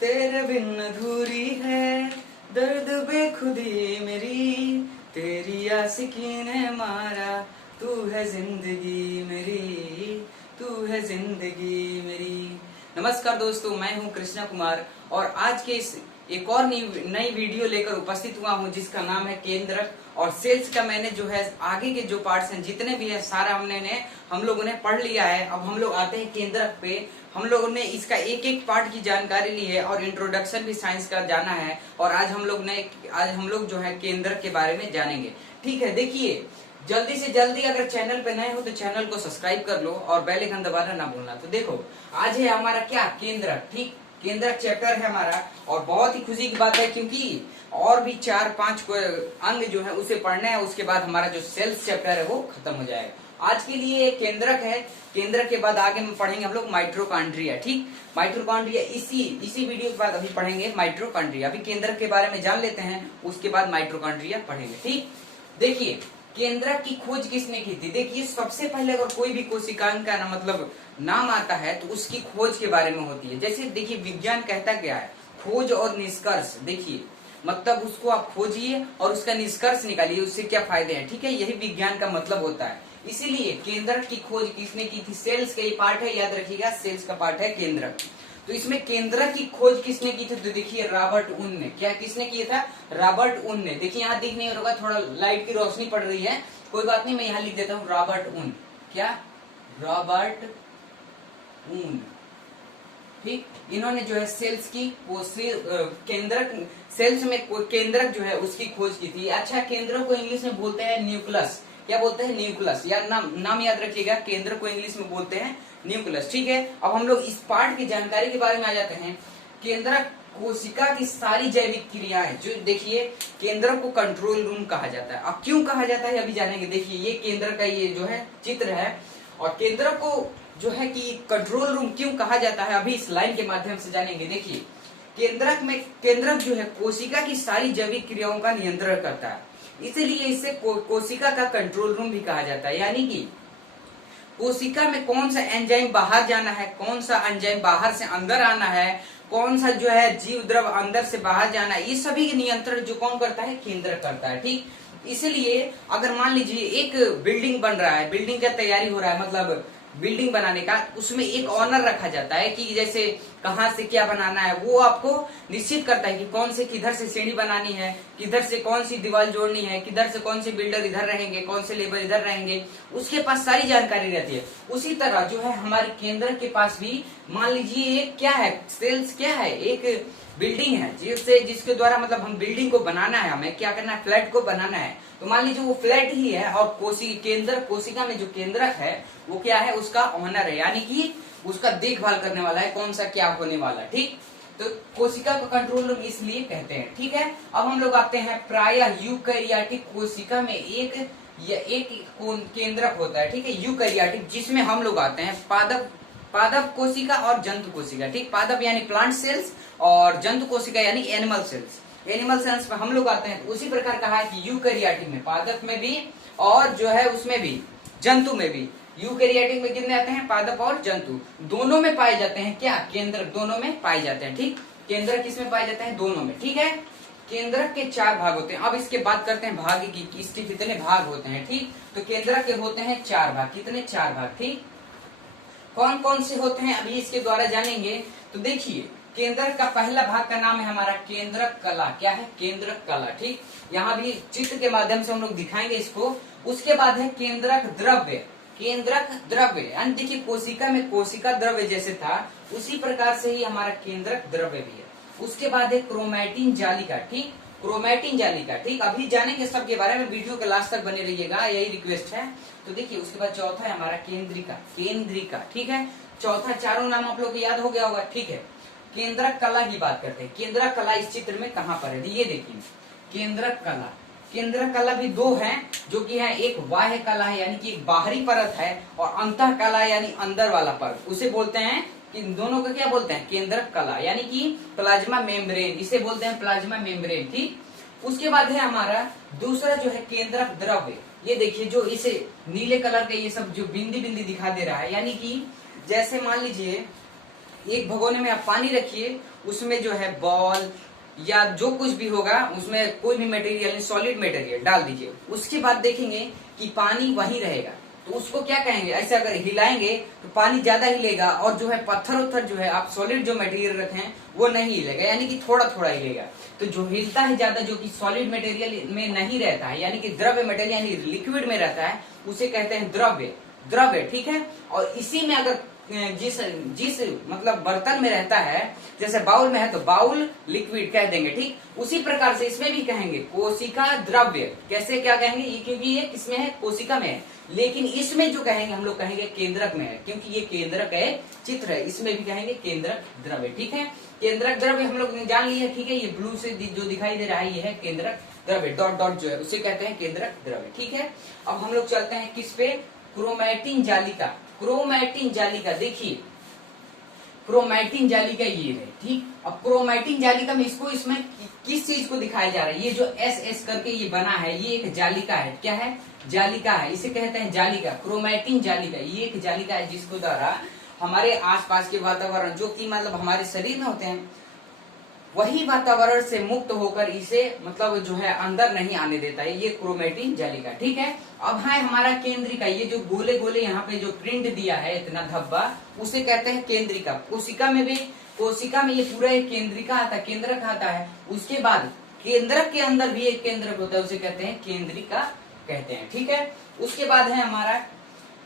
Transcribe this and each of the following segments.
तेरे बिन अधूरी है दर्द बेखुदी मेरी, तेरी आशिकी ने मारा, तू है जिंदगी मेरी, तू है जिंदगी मेरी। नमस्कार दोस्तों, मैं हूं कृष्णा कुमार और आज के इस एक और नई वीडियो लेकर उपस्थित हुआ हूं जिसका नाम है केंद्रक। और सेल्स का मैंने जो है आगे के जो पार्ट्स हैं जितने भी है सारा हम लोगों ने पढ़ लिया है। अब हम लोग आते हैं केंद्रक पे। हम लोगों ने इसका एक एक पार्ट की जानकारी ली है और इंट्रोडक्शन भी साइंस का जाना है। और आज हम लोग जो है केंद्रक के बारे में जानेंगे। ठीक है, देखिए जल्दी से जल्दी अगर चैनल पे नए हो तो चैनल को सब्सक्राइब कर लो और बेल आइकन दबाना ना भूलना। तो देखो आज है हमारा क्या केंद्रक। ठीक, केंद्रक चैप्टर है हमारा और बहुत ही खुशी की बात है क्योंकि और भी 4-5 अंग जो है उसे पढ़ना है। उसके बाद हमारा जो सेल्स चैप्टर है वो खत्म हो जाएगा। आज के लिए केंद्रक है। केंद्रक के बाद आगे में पढ़ेंगे हम लोग माइटोकॉन्ड्रिया। ठीक, माइटोकॉन्ड्रिया इसी वीडियो के बाद अभी पढ़ेंगे माइटोकॉन्ड्रिया। अभी केंद्रक के बारे में जान लेते हैं, उसके बाद माइटोकॉन्ड्रिया पढ़ेंगे। ठीक, देखिए केंद्रक की खोज किसने की थी। देखिए सबसे पहले अगर कोई भी कोशिकांग का नाम आता है तो उसकी खोज के बारे में होती है। जैसे देखिए विज्ञान कहता क्या है, खोज और निष्कर्ष। देखिए मतलब उसको आप खोजिए और उसका निष्कर्ष निकालिए, उससे क्या फायदे हैं। ठीक है, यही विज्ञान का मतलब होता है। इसीलिए केंद्रक की खोज किसने की थी। सेल्स का ये पार्ट है, याद रखिएगा सेल्स का पार्ट है केंद्रक। तो इसमें केंद्रक की खोज किसने की थी तो देखिए रॉबर्ट उन ने। क्या किसने किया था, रॉबर्ट उन ने। देखिए यहाँ दिख नहीं होगा, थोड़ा लाइट की रोशनी पड़ रही है, कोई बात नहीं, मैं यहाँ लिख देता हूँ रॉबर्ट उन। क्या, रॉबर्ट उन। ठीक, इन्होंने जो है सेल्स की केंद्रक, सेल्स में केंद्रक जो है उसकी खोज की थी। अच्छा, केंद्रक को इंग्लिश में बोलते हैं न्यूक्लियस। क्या बोलते हैं, न्यूक्लियस। यार नाम याद रखिएगा, केंद्रक को इंग्लिश में बोलते हैं न्यूक्लियस। ठीक है, अब हम लोग इस पार्ट की जानकारी के बारे में आ जाते हैं। केंद्रक कोशिका की सारी जैविक क्रियाएं जो, देखिए केंद्रक को कंट्रोल रूम कहा जाता है। अब क्यों कहा जाता है अभी जानेंगे। देखिए ये केंद्रक का ये जो है चित्र है और केंद्रक को जो है कि कंट्रोल रूम क्यों कहा जाता है अभी इस लाइन के माध्यम से जानेंगे। देखिए केंद्रक जो है कोशिका की सारी जैविक क्रियाओं का नियंत्रण करता है, इसीलिए इसे कोशिका का कंट्रोल रूम भी कहा जाता है। यानी कि कोशिका में कौन सा एंजाइम बाहर जाना है, कौन सा एंजाइम बाहर से अंदर आना है, कौन सा जो है जीव द्रव अंदर से बाहर जाना है, ये सभी नियंत्रण जो कौन करता है, केंद्रक करता है। ठीक, इसलिए अगर मान लीजिए एक बिल्डिंग बन रहा है, बिल्डिंग का तैयारी हो रहा है, मतलब बिल्डिंग बनाने का, उसमें एक ऑनर रखा जाता है कि जैसे कहाँ से क्या बनाना है, वो आपको निश्चित करता है कि कौन से किधर से सीढ़ी बनानी है, किधर से कौन सी दीवार जोड़नी है, किधर से कौन से बिल्डर इधर रहेंगे, कौन से लेबर इधर रहेंगे, उसके पास सारी जानकारी रहती है। उसी तरह जो है हमारे केंद्रक के पास भी मान लीजिए एक क्या है, सेल्स क्या है, एक बिल्डिंग है जिसके द्वारा मतलब हम बिल्डिंग को बनाना है, हमें क्या करना है, फ्लैट को बनाना है। तो मान लीजिए वो फ्लैट ही है और कोशिका में जो केंद्रक है वो क्या है, उसका ऑनर है, यानी कि उसका देखभाल करने वाला है, कौन सा क्या होने वाला है। ठीक, तो कोशिका का कंट्रोल रूम इसलिए कहते हैं। ठीक है, अब हम लोग आते हैं प्रायः यूकैरियोटिक कोशिका में एक केंद्रक होता है। ठीक है, यूकैरियोटिक, जिसमें हम लोग आते हैं पादप कोशिका और जंतु कोशिका। ठीक, पादप यानी प्लांट सेल्स और जंतु कोशिका यानी एनिमल सेल्स। एनिमल सेल्स में हम लोग आते हैं। तो उसी प्रकार कहा है कि यूकैरियोटिक में, पादप में भी और जो है उसमें भी, जंतु में भी। यूकैरियोटिक में कितने आते हैं, पादप और जंतु, दोनों में पाए जाते हैं क्या, केंद्रक दोनों में पाए जाते हैं। ठीक, केंद्रक किसमें पाए जाते हैं, दोनों में। ठीक है, केंद्रक के 4 भाग होते हैं। अब इसके बात करते हैं भाग की, इसके कितने भाग होते हैं। ठीक, तो केंद्रक के होते हैं 4 भाग। कितने, 4 भाग। ठीक, कौन कौन से होते हैं अभी इसके द्वारा जानेंगे। तो देखिए केंद्रक का पहला भाग का नाम है हमारा केंद्रक कला। क्या है, केंद्रक कला। ठीक, यहाँ भी चित्र के माध्यम से हम लोग दिखाएंगे इसको। उसके बाद है केंद्रक द्रव्य। केंद्रक द्रव्य यानी देखिए कोशिका में कोशिका द्रव्य जैसे था उसी प्रकार से ही हमारा केंद्रक द्रव्य भी है। उसके बाद है क्रोमैटिन जालिका। ठीक, क्रोमैटिन जालिका। ठीक, अभी जानेंगे सबके बारे में, वीडियो के लास्ट तक बने रहिएगा, यही रिक्वेस्ट है। तो देखिए उसके बाद चौथा है हमारा केंद्रिका। केंद्रिका, ठीक है, चौथा। चारों नाम आप लोग को याद हो गया होगा। ठीक है, केंद्रक कला की बात करते हैं। केंद्रक कला इस चित्र में कहाँ पर है, ये देखिए केंद्रक कला। केंद्रक कला भी 2 है जो कि है, एक बाह्य कला है यानी कि एक बाहरी परत है, और अंतः कला यानी अंदर वाला परत, उसे बोलते हैं कि दोनों को क्या बोलते हैं, केंद्रक कला यानी कि प्लाज्मा मेम्ब्रेन, इसे बोलते हैं प्लाज्मा मेम्ब्रेन। ठीक, उसके बाद है हमारा दूसरा जो है केंद्रक द्रव्य। ये देखिए जो इसे नीले कलर का ये सब जो बिंदी बिंदी दिखा दे रहा है, यानी कि जैसे मान लीजिए एक भगोने में आप पानी रखिए, उसमें जो है बॉल या जो कुछ भी होगा उसमें कोई भी मटेरियल, सॉलिड मटेरियल डाल दीजिए। उसके बाद देखेंगे कि पानी वहीं रहेगा, तो उसको क्या कहेंगे, ऐसे अगर हिलाएंगे तो पानी ज्यादा हिलेगा, और जो है पत्थर उत्थर जो है आप सॉलिड जो मटेरियल रखे हैं वो नहीं हिलेगा, यानी कि थोड़ा थोड़ा हिलेगा। तो जो हिलता है ज्यादा, जो कि सॉलिड मटेरियल में नहीं रहता है, यानी कि द्रव्य मटेरियल यानी लिक्विड में रहता है, उसे कहते हैं द्रव्य। द्रव्य, ठीक है। और इसी में अगर जिस जिस मतलब बर्तन में रहता है, जैसे बाउल में है तो बाउल लिक्विड कह देंगे, ठीक। उसी प्रकार से इसमें भी कहेंगे कोशिका द्रव्य। कैसे क्या कहेंगे, ये क्योंकि ये किसमें है, कोशिका में है। लेकिन इसमें जो कहेंगे हम लोग कहेंगे केंद्रक में है, क्योंकि ये केंद्रक है, चित्र है, इसमें भी कहेंगे केंद्रक द्रव्य, ठीक है। केंद्रक द्रव्य हम लोग जान लिए, ठीक है। ये ब्लू से जो दिखाई दे रहा है ये है केंद्रक द्रव्य, डॉट डॉट जो है उसे कहते हैं केंद्रक द्रव्य, ठीक है। अब हम लोग चलते हैं किस पे, क्रोमैटिन जालिका। क्रोमैटिन जालिका, देखिए क्रोमैटिन जालिका ये है, ठीक। अब क्रोमैटिन जालिका में इसमें किस चीज को दिखाया जा रहा है, ये जो एस एस करके ये बना है, ये एक जालिका है। क्या है, जालिका है, इसे कहते हैं जालिका, क्रोमैटिन जालिका। ये एक जालिका है जिसको द्वारा हमारे आसपास के वातावरण, जो कि मतलब हमारे शरीर में होते हैं, वही वातावरण से मुक्त होकर इसे मतलब जो है अंदर नहीं आने देता है, ये क्रोमैटिन जालिका, ठीक है। अब है हमारा केंद्रिका, ये जो गोले गोले यहाँ पे जो प्रिंट दिया है इतना धब्बा, उसे कहते हैं केंद्रिका। कोशिका में भी, कोशिका में ये पूरा एक केंद्रिका आता है, केंद्रक आता है। उसके बाद केंद्रक के अंदर भी एक केंद्रक होता है, उसे कहते हैं केंद्रिका कहते हैं, ठीक है। उसके बाद है हमारा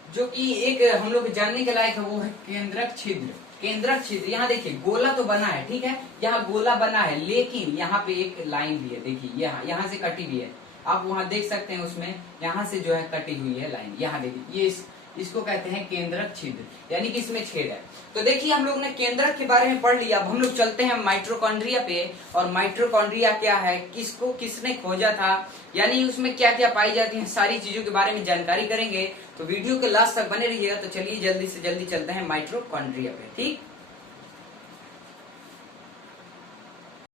जो कि एक हम लोग जानने के लायक है, वो है केंद्रक छिद्र। केंद्रक छिद्र, यहाँ देखिए गोला तो बना है, ठीक है, यहाँ गोला बना है, लेकिन यहाँ पे एक लाइन भी है, देखिए यहाँ से कटी भी है, आप वहां देख सकते हैं, उसमें यहाँ से जो है कटी हुई है लाइन, यहाँ देखिए, ये इसको कहते हैं केंद्रक छिद्र, यानी कि इसमें छेद है। तो देखिए हम लोग ने केंद्रक के बारे में पढ़ लिया। अब हम लोग चलते हैं माइटोकॉन्ड्रिया पे, और माइटोकॉन्ड्रिया क्या है, किसको किसने खोजा था, यानी उसमें क्या क्या पाई जाती है, सारी चीजों के बारे में जानकारी करेंगे। तो वीडियो के लास्ट तक बने रहिएगा। तो चलिए जल्दी से जल्दी चलते हैं माइटोकॉन्ड्रिया पे, ठीक।